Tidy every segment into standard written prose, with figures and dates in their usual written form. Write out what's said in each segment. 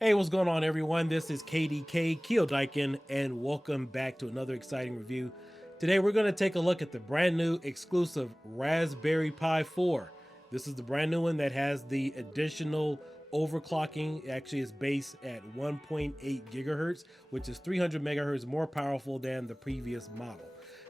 Hey, what's going on, everyone? This is kiodiekin, and welcome back to another exciting review. Today, we're going to take a look at the brand new exclusive Raspberry Pi 4. This is the brand new one that has the additional overclocking. It actually is based at 1.8 gigahertz, which is 300 megahertz more powerful than the previous model.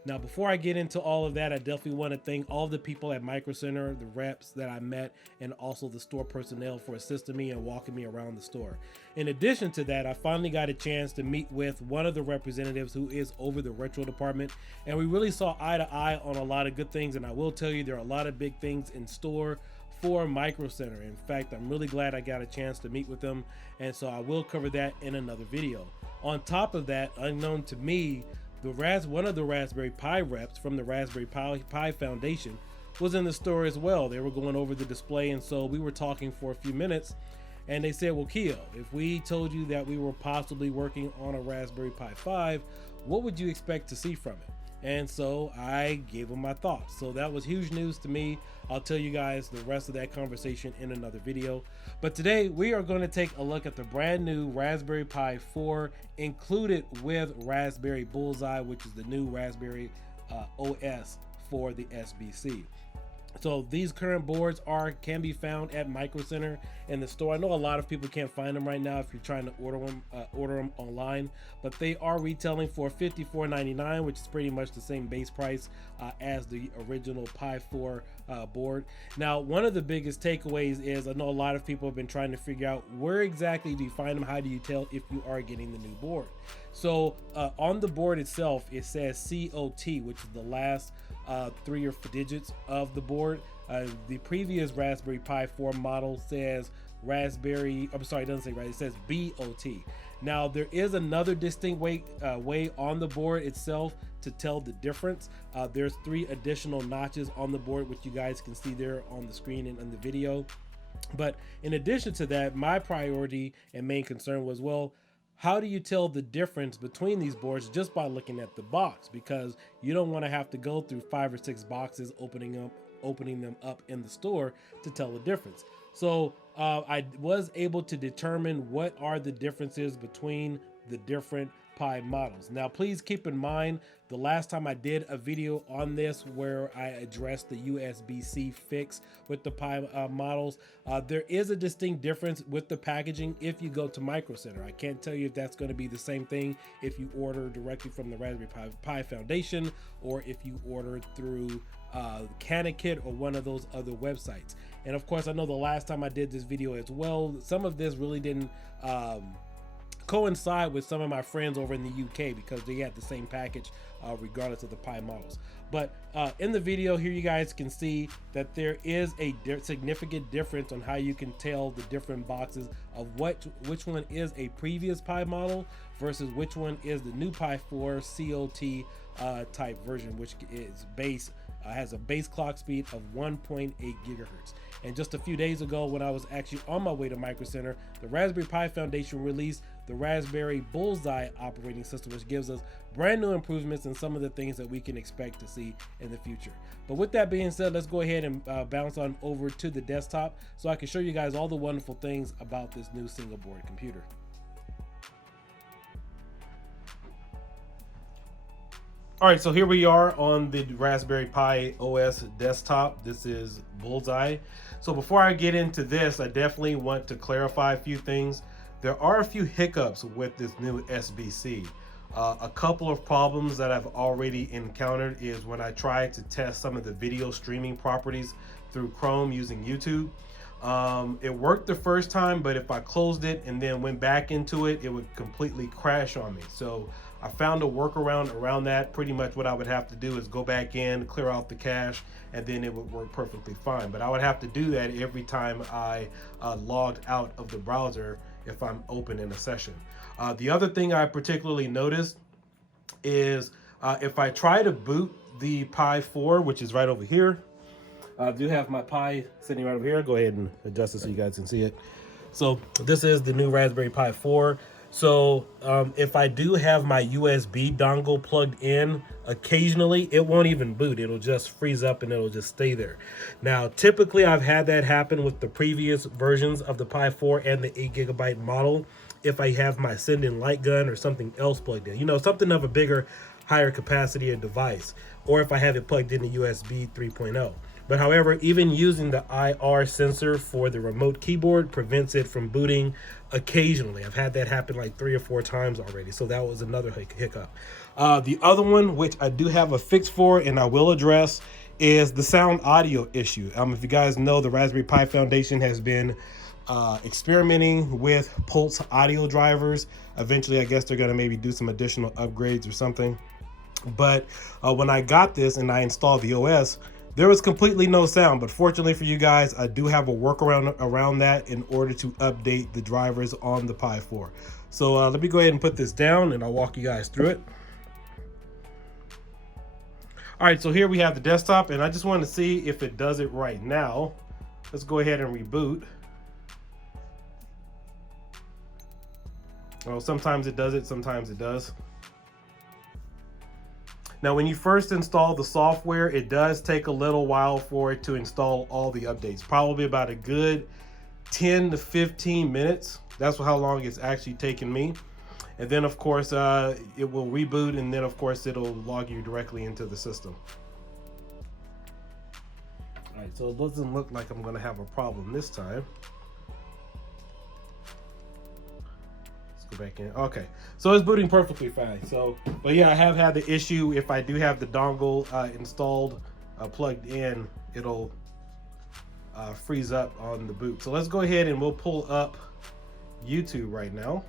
Now, before I get into all of that, I definitely want to thank all the people at Micro Center, the reps that I met, and also the store personnel for assisting me and walking me around the store. In addition to that, I finally got a chance to meet with one of the representatives who is over the retro department, and we really saw eye to eye on a lot of good things. And I will tell you, there are a lot of big things in store for Micro Center. In fact, I'm really glad I got a chance to meet with them, and so I will cover that in another video. On top of that, unknown to me, one of the Raspberry Pi reps from the Raspberry Pi Foundation was in the store as well. They were going over the display, and so we were talking for a few minutes, and they said, well, Keo, if we told you that we were possibly working on a Raspberry Pi 5, what would you expect to see from it? And so I gave them my thoughts. So that was huge news to me. I'll tell you guys the rest of that conversation in another video. But today we are going to take a look at the brand new Raspberry Pi 4 included with Raspberry BullsEye, which is the new Raspberry OS for the SBC. So these current boards can be found at Micro Center in the store. I know a lot of people can't find them right now if you're trying to order them online, but they are retailing for $54.99, which is pretty much the same base price as the original Pi 4 board. Now, one of the biggest takeaways is I know a lot of people have been trying to figure out where exactly do you find them? How do you tell if you are getting the new board? So on the board itself, it says COT, which is the last 3 or 4 digits of the board. The previous Raspberry Pi 4 model says it doesn't say right, it says BOT. Now there is another distinct way on the board itself to tell the difference. There's 3 additional notches on the board, which you guys can see there on the screen and on the video. But in addition to that, my priority and main concern was, well, how do you tell the difference between these boards just by looking at the box? Because you don't want to have to go through 5 or 6 boxes opening them up in the store to tell the difference. So I was able to determine what are the differences between the different Pi models. Now, please keep in mind, the last time I did a video on this where I addressed the USB-C fix with the Pi models, there is a distinct difference with the packaging if you go to Micro Center. I can't tell you if that's going to be the same thing if you order directly from the Raspberry Pi Foundation or if you order through Kiodiekin or one of those other websites. And of course, I know the last time I did this video as well, some of this really didn't coincide with some of my friends over in the UK because they had the same package regardless of the Pi models. But in the video here, you guys can see that there is a significant difference on how you can tell the different boxes of which one is a previous Pi model versus which one is the new Pi 4 COT type version, which is has a base clock speed of 1.8 gigahertz. And just a few days ago, when I was actually on my way to Micro Center, the Raspberry Pi Foundation released the Raspberry BullsEye operating system, which gives us brand new improvements and some of the things that we can expect to see in the future. But with that being said, let's go ahead and bounce on over to the desktop so I can show you guys all the wonderful things about this new single board computer. All right, so here we are on the Raspberry Pi OS desktop. This is BullsEye. So before I get into this, I definitely want to clarify a few things. There are a few hiccups with this new SBC. A couple of problems that I've already encountered is when I tried to test some of the video streaming properties through Chrome using YouTube. It worked the first time, but if I closed it and then went back into it, it would completely crash on me. So I found a workaround around that. Pretty much what I would have to do is go back in, clear out the cache, and then it would work perfectly fine. But I would have to do that every time I logged out of the browser if I'm open in a session. The other thing I particularly noticed is if I try to boot the Pi 4, which is right over here, I do have my Pi sitting right over here. Go ahead and adjust it so you guys can see it. So this is the new Raspberry Pi 4. So if I do have my USB dongle plugged in, occasionally it won't even boot. It'll just freeze up and it'll just stay there. Now, typically I've had that happen with the previous versions of the Pi4 and the 8GB model. If I have my send-in light gun or something else plugged in, you know, something of a bigger, higher capacity of device, or if I have it plugged in to USB 3.0. But however, even using the IR sensor for the remote keyboard prevents it from booting occasionally. I've had that happen like 3 or 4 times already, so that was another hiccup. The other one, which I do have a fix for and I will address, is the sound audio issue. If you guys know, the Raspberry Pi Foundation has been experimenting with Pulse audio drivers. Eventually, I guess they're going to maybe do some additional upgrades or something. But when I got this and I installed the OS, there was completely no sound. But fortunately for you guys, I do have a workaround around that in order to update the drivers on the Pi4. So let me go ahead and put this down and I'll walk you guys through it. All right, so here we have the desktop, and I just want to see if it does it right now. Let's go ahead and reboot. Oh, sometimes it does it, sometimes it does. Now, when you first install the software, it does take a little while for it to install all the updates, probably about a good 10 to 15 minutes. That's how long it's actually taken me. And then, of course, it will reboot, and then, of course, it'll log you directly into the system. All right, so it doesn't look like I'm going to have a problem this time. Go back in. Okay, so it's booting perfectly fine. So, but yeah, I have had the issue. If I do have the dongle installed, plugged in, it'll freeze up on the boot. So let's go ahead and we'll pull up YouTube right now.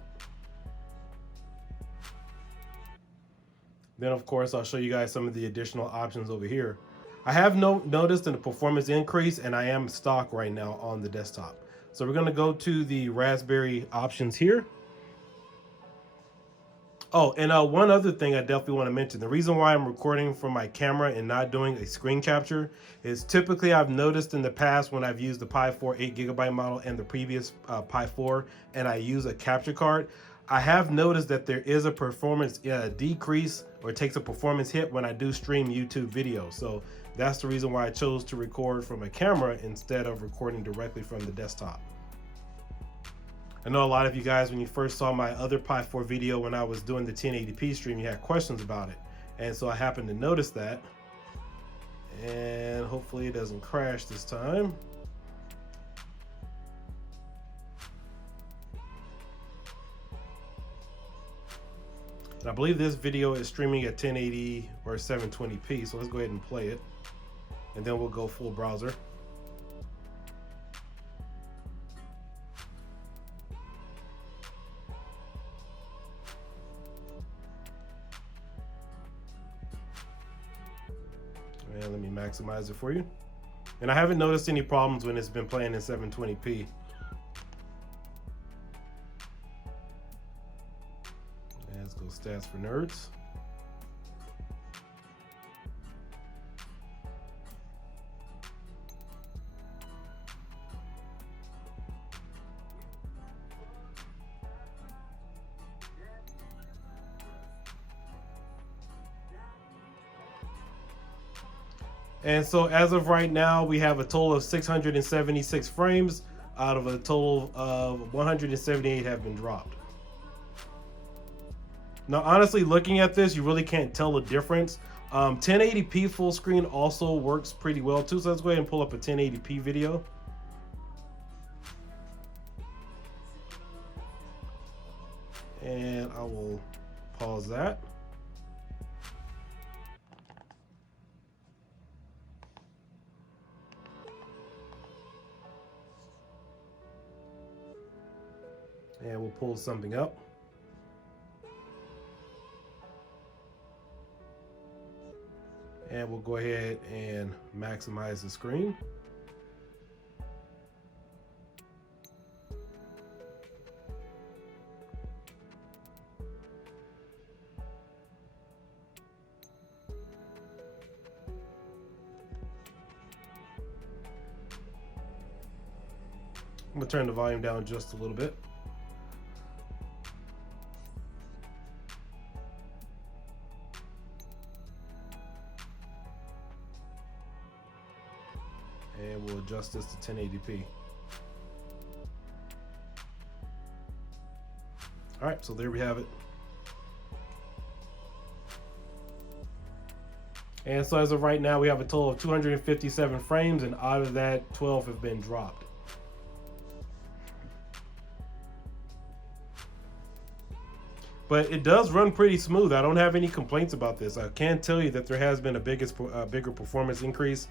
Then, of course, I'll show you guys some of the additional options over here. I have noticed a performance increase, and I am stock right now on the desktop. So we're going to go to the Raspberry options here. Oh, and one other thing I definitely want to mention. The reason why I'm recording from my camera and not doing a screen capture is typically I've noticed in the past when I've used the Pi4 8GB model and the previous Pi4 and I use a capture card, I have noticed that there is a performance decrease or takes a performance hit when I do stream YouTube videos. So that's the reason why I chose to record from a camera instead of recording directly from the desktop. I know a lot of you guys, when you first saw my other Pi4 video when I was doing the 1080p stream, you had questions about it. And so I happened to notice that. And hopefully it doesn't crash this time. And I believe this video is streaming at 1080 or 720p. So let's go ahead and play it. And then we'll go full browser. And let me maximize it for you. And I haven't noticed any problems when it's been playing in 720p. And let's go stats for nerds. And so as of right now, we have a total of 676 frames out of a total of 178 have been dropped. Now, honestly, looking at this, you really can't tell the difference. 1080p full screen also works pretty well too. So let's go ahead and pull up a 1080p video. And I will pause that. And we'll pull something up. And we'll go ahead and maximize the screen. I'm gonna turn the volume down just a little bit. we'll adjust this to 1080p. All right, so there we have it. And so as of right now, we have a total of 257 frames, and out of that, 12 have been dropped. But it does run pretty smooth. I don't have any complaints about this. I can tell you that there has been a bigger performance increase.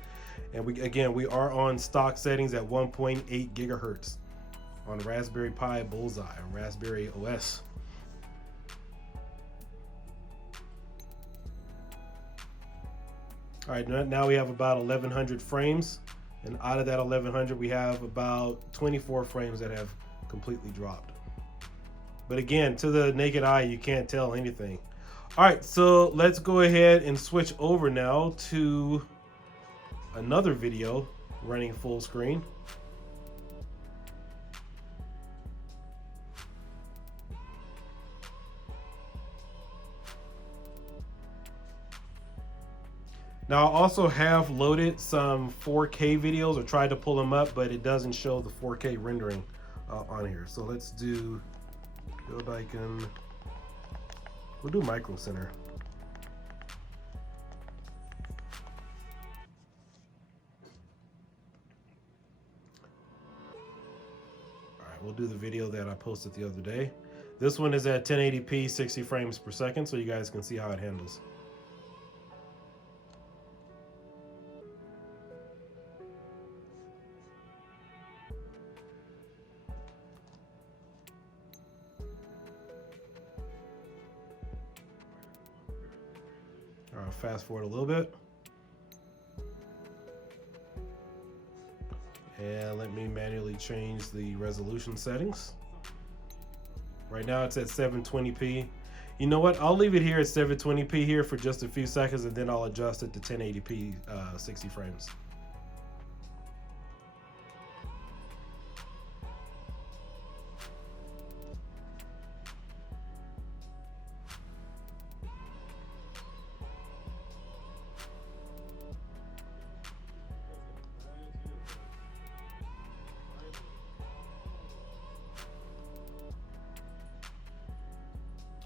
And we are on stock settings at 1.8 gigahertz on Raspberry Pi BullsEye, or Raspberry OS. All right, now we have about 1100 frames, and out of that 1100 we have about 24 frames that have completely dropped. But again, to the naked eye, you can't tell anything. All right, so let's go ahead and switch over now to another video running full screen. Now I also have loaded some 4K videos, or tried to pull them up, but it doesn't show the 4K rendering on here. So let's do kiodiekin. We'll do Micro Center. All right, we'll do the video that I posted the other day. This one is at 1080p, 60 frames per second, so you guys can see how it handles. Fast forward a little bit. And let me manually change the resolution settings. Right now it's at 720p. You know what? I'll leave it here at 720p here for just a few seconds, and then I'll adjust it to 1080p 60 frames.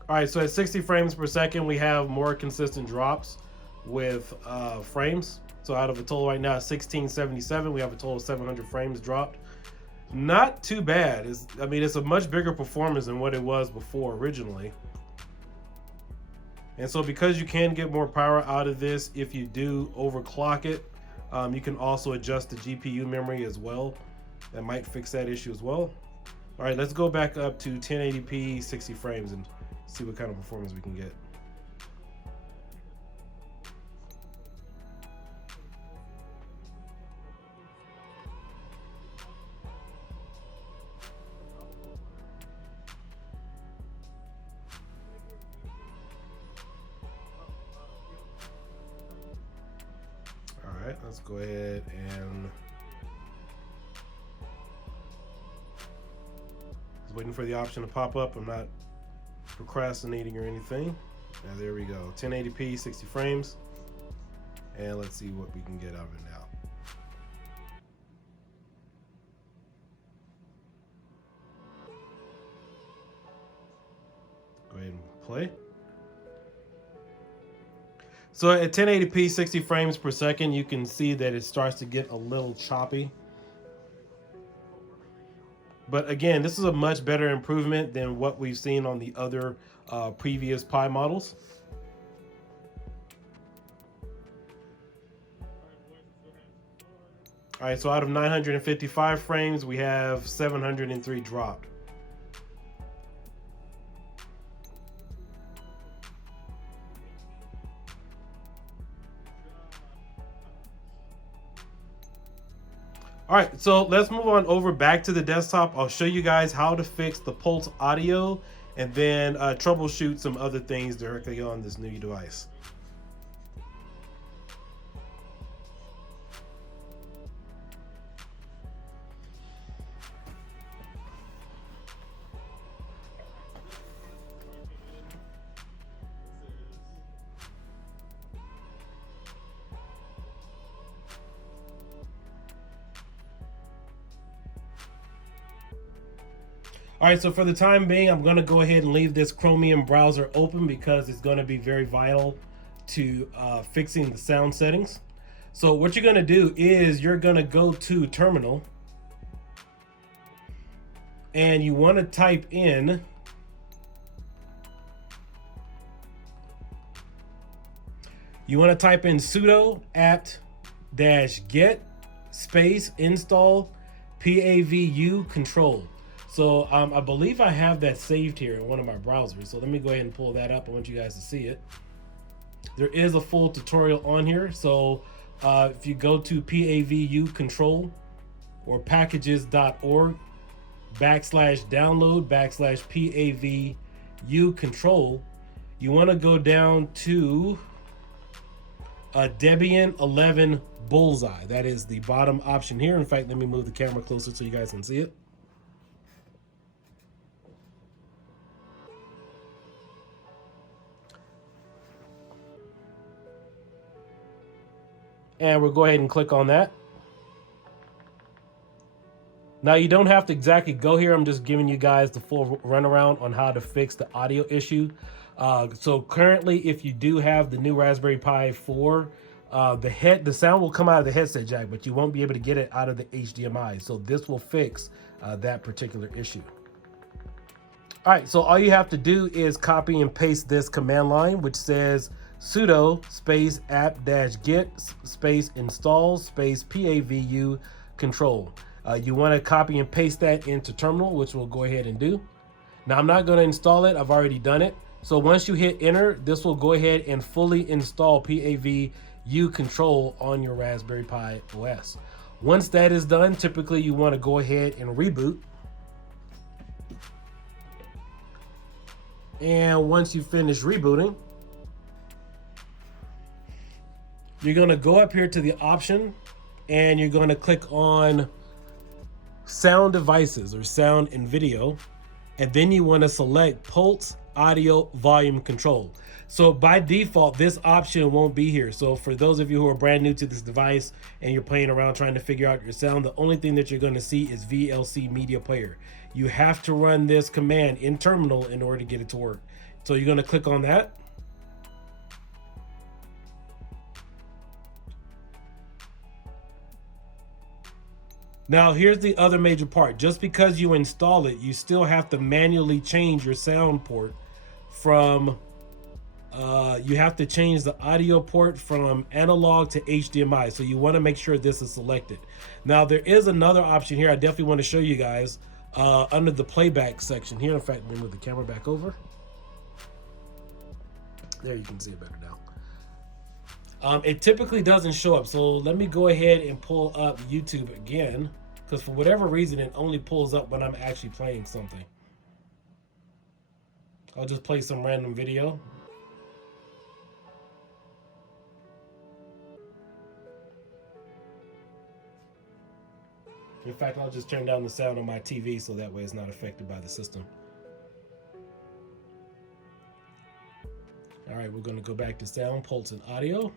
All right, so at 60 frames per second, we have more consistent drops with frames. So out of a total right now, 1677, we have a total of 700 frames dropped. Not too bad. I mean, it's a much bigger performance than what it was before originally. And so because you can get more power out of this if you do overclock it, you can also adjust the GPU memory as well. That might fix that issue as well. All right, let's go back up to 1080p 60 frames and see what kind of performance we can get. All right, let's go ahead and just waiting for the option to pop up. I'm not procrastinating or anything. Now there we go, 1080p 60 frames, and let's see what we can get out of it now. Go ahead and play. So at 1080p 60 frames per second, you can see that it starts to get a little choppy. But again, this is a much better improvement than what we've seen on the other previous Pi models. All right, so out of 955 frames, we have 703 dropped. All right, so let's move on over back to the desktop. I'll show you guys how to fix the Pulse audio and then troubleshoot some other things directly on this new device. All right, so for the time being, I'm going to go ahead and leave this Chromium browser open because it's going to be very vital to fixing the sound settings. So what you're going to do is you're going to go to Terminal, and you want to type in sudo apt-get space install PAVU control. So I believe I have that saved here in one of my browsers. So let me go ahead and pull that up. I want you guys to see it. There is a full tutorial on here. So if you go to PAVU control or packages.org /download /PAVU control, you want to go down to Debian 11 BullsEye. That is the bottom option here. In fact, let me move the camera closer so you guys can see it. And we'll go ahead and click on that. Now you don't have to exactly go here. I'm just giving you guys the full runaround on how to fix the audio issue. So currently, if you do have the new Raspberry Pi 4, the sound will come out of the headset jack, but you won't be able to get it out of the HDMI. So this will fix that particular issue. All right, so all you have to do is copy and paste this command line, which says sudo space apt-get space install space PAVU control. You want to copy and paste that into Terminal, which we'll go ahead and do. Now I'm not going to install it. I've already done it. So once you hit enter, this will go ahead and fully install PAVU control on your Raspberry Pi OS. Once that is done, typically you want to go ahead and reboot. And once you finish rebooting, you're going to go up here to the option and you're going to click on sound devices or sound and video. And then you want to select pulse audio volume control. So by default, this option won't be here. So for those of you who are brand new to this device and you're playing around trying to figure out your sound, the only thing that you're going to see is VLC media player. You have to run this command in Terminal in order to get it to work. So you're going to click on that. Now, here's the other major part. Just because you install it, you still have to manually change your sound port from, you have to change the audio port from analog to HDMI. So you want to make sure this is selected. Now, there is another option here I definitely want to show you guys under the playback section here. In fact, let me move the camera back over. There, you can see it better now. It typically doesn't show up. So let me go ahead and pull up YouTube again, because for whatever reason, it only pulls up when I'm actually playing something. I'll just play some random video. In fact, I'll just turn down the sound on my TV so that way it's not affected by the system. All right, we're going to go back to sound, pulse, and audio.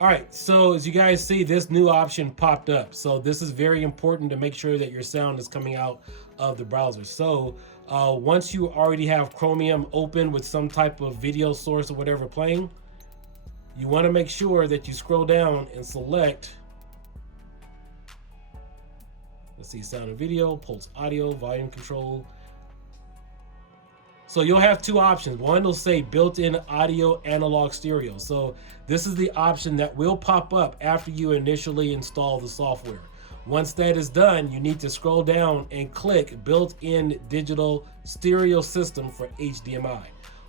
All right, so as you guys see, this new option popped up. So this is very important to make sure that your sound is coming out of the browser. So once you already have Chromium open with some type of video source or whatever playing, you want to make sure that you scroll down and select, let's see, sound and video, pulse audio, volume control. So you'll have two options. One will say built-in audio analog stereo. So this is the option that will pop up after you initially install the software. Once that is done, you need to scroll down and click built-in digital stereo system for HDMI.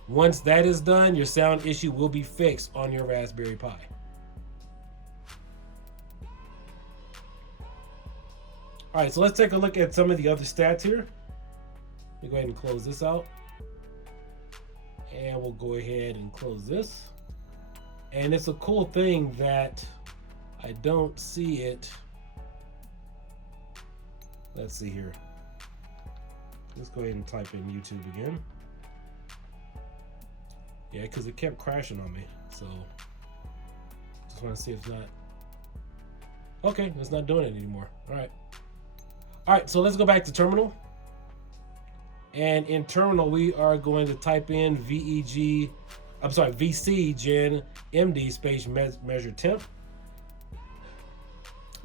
Once that is done, your sound issue will be fixed on your Raspberry Pi. All right, so let's take a look at some of the other stats here. Let me go ahead and close this out. And we'll go ahead and close this. And it's a cool thing that I don't see it. Let's see here. Let's go ahead and type in YouTube again. Yeah, because it kept crashing on me. So just want to see if it's not. Okay, it's not doing it anymore. All right. All right, so let's go back to Terminal. And in terminal, we are going to type in VC Gen MD space measure temp.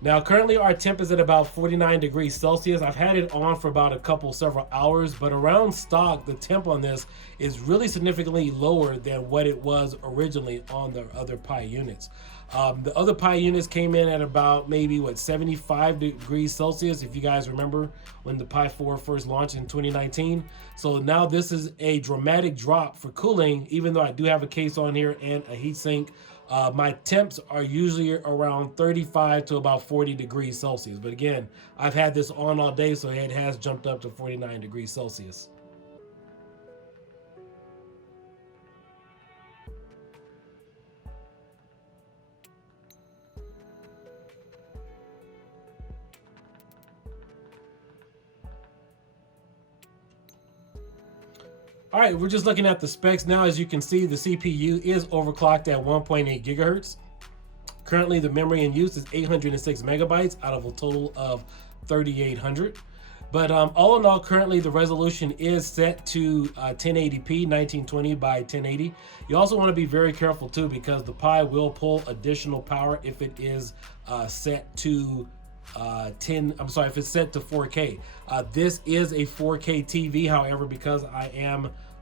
Now, currently our temp is at about 49 degrees Celsius. I've had it on for about several hours, but around stock, the temp on this is really significantly lower than what it was originally on the other Pi units. The other Pi units came in at about maybe 75 degrees Celsius, if you guys remember when the Pi4 first launched in 2019. So now this is a dramatic drop for cooling, even though I do have a case on here and a heatsink. My temps are usually around 35 to about 40 degrees Celsius. But again, I've had this on all day, so it has jumped up to 49 degrees Celsius. All right, we're just looking at the specs now. As you can see, the CPU is overclocked at 1.8 gigahertz. Currently, the memory in use is 806 megabytes out of a total of 3,800. But all in all, currently the resolution is set to 1080p, 1920 by 1080. You also want to be very careful too, because the Pi will pull additional power if it is set to if it's set to 4K. This is a 4K TV, however, because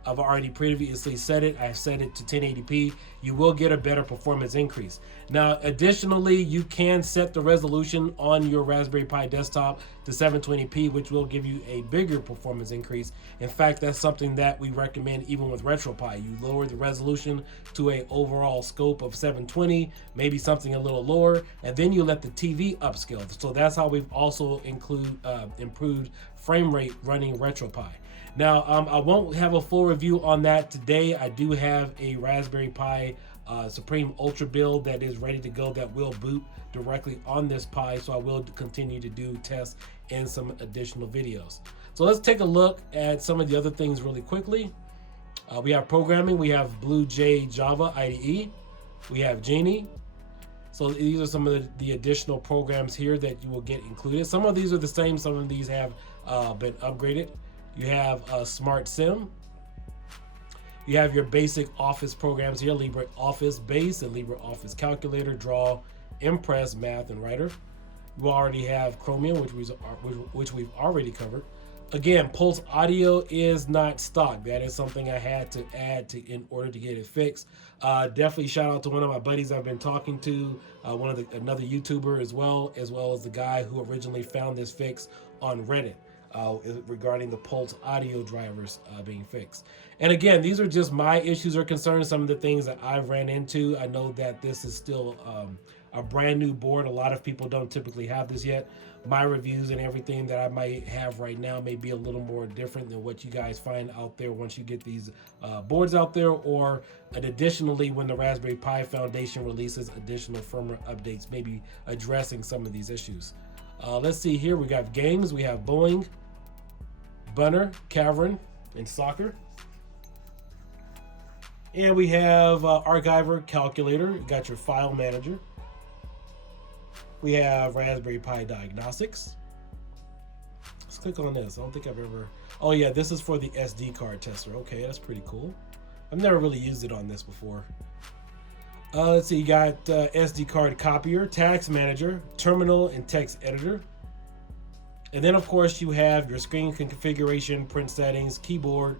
I've already previously set it, I've set it to 1080p, you will get a better performance increase. Now, additionally, you can set the resolution on your Raspberry Pi desktop to 720p, which will give you a bigger performance increase. In fact, that's something that we recommend even with RetroPie. You lower the resolution to a overall scope of 720, maybe something a little lower, and then you let the TV upscale. So that's how we've also improved frame rate running RetroPie. Now, I won't have a full review on that today. I do have a Raspberry Pi Supreme Ultra build that is ready to go that will boot directly on this Pi, so I will continue to do tests and some additional videos. So let's take a look at some of the other things really quickly. We have programming. We have BlueJ Java IDE. We have Genie. So these are some of the additional programs here that you will get included. Some of these are the same. Some of these have been upgraded. You have Smart Sim. You have your basic Office programs here, LibreOffice Base and LibreOffice Calculator, Draw, Impress, Math, and Writer. You already have Chromium, which we've already covered. Again, Pulse Audio is not stock. That is something I had to add in order to get it fixed. Definitely shout out to one of my buddies I've been talking to, another YouTuber as well as the guy who originally found this fix on Reddit. Regarding the Pulse audio drivers being fixed. And again, these are just my issues or concerns, some of the things that I've ran into. I know that this is still a brand new board. A lot of people don't typically have this yet. My reviews and everything that I might have right now may be a little more different than what you guys find out there once you get these boards out there, or additionally when the Raspberry Pi Foundation releases additional firmware updates, maybe addressing some of these issues. Let's see here. We got games. We have Boeing, Bunner, Cavern, and Soccer. And we have Archiver, Calculator. You got your File Manager. We have Raspberry Pi Diagnostics. Let's click on this. I don't think I've ever... Oh yeah, this is for the SD card tester. Okay, that's pretty cool. I've never really used it on this before. Let's see, you got SD card copier, Task Manager, Terminal, and Text Editor. And then, of course, you have your screen configuration, print settings, keyboard,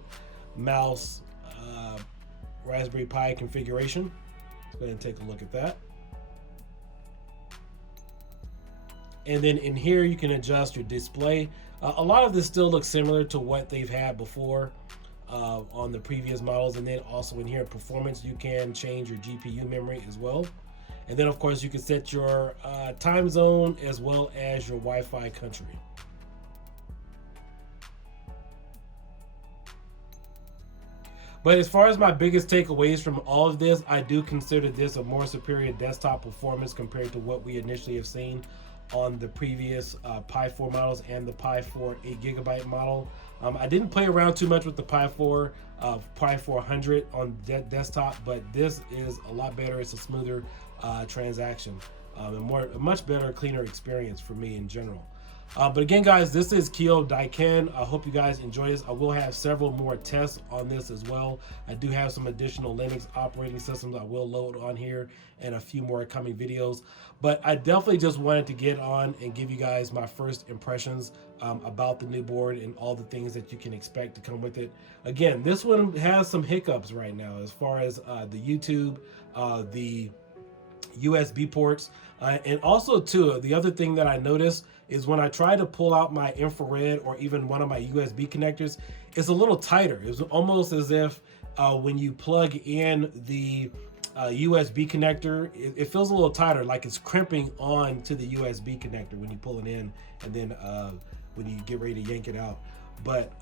mouse, Raspberry Pi configuration. Let's go ahead and take a look at that. And then in here, you can adjust your display. A lot of this still looks similar to what they've had before on the previous models. And then also in here, performance, you can change your GPU memory as well. And then, of course, you can set your time zone as well as your Wi-Fi country. But as far as my biggest takeaways from all of this, I do consider this a more superior desktop performance compared to what we initially have seen on the previous Pi4 models and the Pi4 8GB model. I didn't play around too much with the Pi4 Pi400 on desktop, but this is a lot better. It's a smoother transaction and a much better, cleaner experience for me in general. But again, guys, this is kiodiekin. I hope you guys enjoy this. I will have several more tests on this as well. I do have some additional Linux operating systems I will load on here and a few more coming videos. But I definitely just wanted to get on and give you guys my first impressions about the new board and all the things that you can expect to come with it. Again, this one has some hiccups right now as far as the YouTube, the USB ports, and also too, the other thing that I noticed is when I try to pull out my infrared or even one of my USB connectors, it's a little tighter. It's almost as if when you plug in the USB connector, it feels a little tighter, like it's crimping on to the USB connector when you pull it in, and then when you get ready to yank it out. But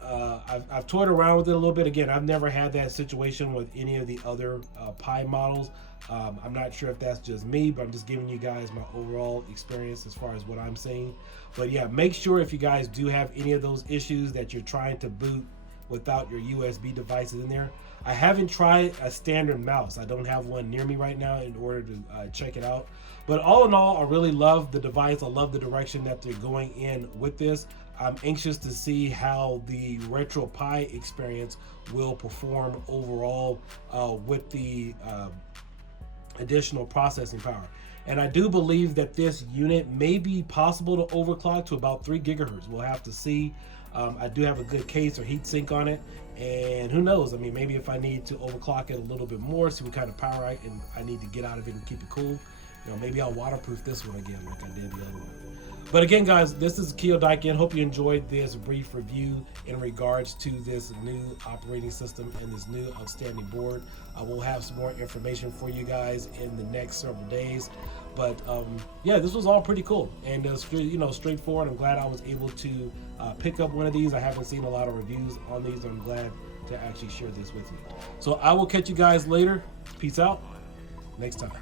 I've toyed around with it a little bit. Again, I've never had that situation with any of the other Pi models. I'm not sure if that's just me, but I'm just giving you guys my overall experience as far as what I'm seeing. But yeah, make sure if you guys do have any of those issues that you're trying to boot without your USB devices in there. I haven't tried a standard mouse. I don't have one near me right now in order to check it out. But all in all, I really love the device. I love the direction that they're going in with this. I'm anxious to see how the retropie experience will perform overall with the additional processing power. And I do believe that this unit may be possible to overclock to about 3 gigahertz. We'll have to see. I do have a good case or heat sink on it, and who knows, I mean, maybe if I need to overclock it a little bit more, see what kind of power I need to get out of it and keep it cool, you know, maybe I'll waterproof this one again like I did the other one. But again, guys, this is kiodiekin. Hope you enjoyed this brief review in regards to this new operating system and this new outstanding board. I will have some more information for you guys in the next several days. But yeah, this was all pretty cool and straightforward. I'm glad I was able to pick up one of these. I haven't seen a lot of reviews on these. I'm glad to actually share this with you. So I will catch you guys later. Peace out. Next time.